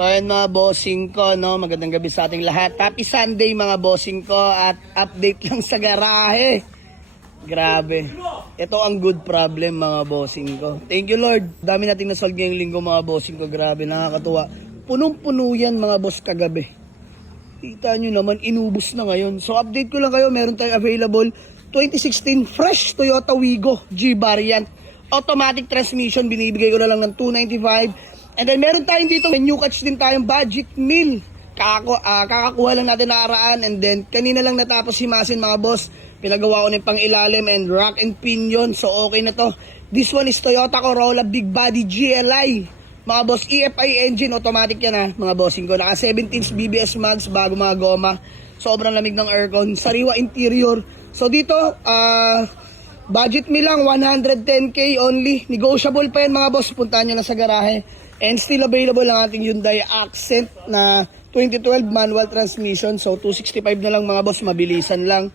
So ayun mga bossing ko, no? Magandang gabi sa ating lahat. Happy Sunday mga bossing ko at update lang sa garahe. Grabe. Ito ang good problem mga bossing ko. Thank you Lord. Dami nating nasolve ngayong linggo mga bossing ko. Grabe, nakakatuwa. Punong-puno yan mga boss kagabi. Kita nyo naman, inubos na ngayon. So update ko lang kayo, meron tayong available 2016 fresh Toyota Wigo G variant. Automatic transmission, binibigay ko na lang ng 295. And then meron tayong dito, may new catch din tayong budget meal. Kakakuha lang natin nakaraan. And then kanina lang natapos si Masin mga boss. Pinagawa ko ng pang ilalim and rack and pinion. So okay na to. This one is Toyota Corolla Big Body GLI. Mga boss, EFI engine, automatic yan ha, mga bossing ko. Naka 17 BBS mags, bago mga goma. Sobrang lamig ng aircon. Sariwa interior. So dito, budget me lang, 110k only. Negotiable pa yan mga boss, puntahan nyo lang sa garahe. And still available ang ating Hyundai Accent na 2012 manual transmission. So 265 na lang mga boss, mabilisan lang.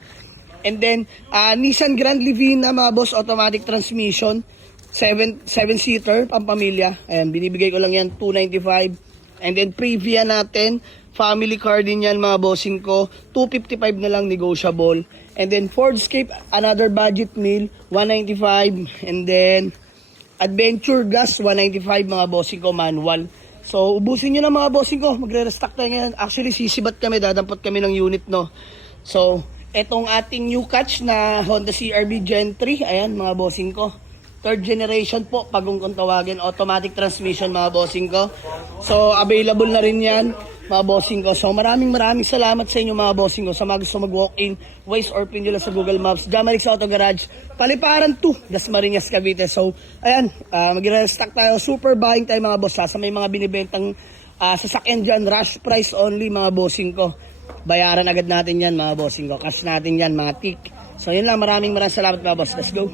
And then, Nissan Grand Livina mga boss, automatic transmission. 7-seater, pampamilya. Ayan, binibigay ko lang yan, 295. And then, Previa natin, family car din yan mga bossing ko, 255 na lang negotiable. And then, Ford Escape, another budget meal, 195. And then, Adventure Gas, 195 mga bossing ko, manual. So, ubusin nyo na mga bossing ko, magre-restock tayo ngayon. Actually, sisibat kami, dadampot kami ng unit, no. So, etong ating new catch na Honda CR-V Gen 3, ayan mga bossing ko. Third generation po, pagong kung tawagin, automatic transmission mga bossing ko. So, available na rin yan, mga bossing ko. So, maraming salamat sa inyo mga bossing ko. Sa mga gusto mag-walk-in, Waze or pin nyo lang sa Google Maps. Jamarix Auto Garage, Paliparan 2, Dasmariñas, Cavite. So, ayan, mag-restock tayo. Super buying tayo mga boss. Sa may mga binibentang sasakyan dyan, rush price only mga bossing ko. Bayaran agad natin yan mga bossing ko. Cash natin yan, mga tik. So, yun lang, maraming salamat mga boss. Let's go.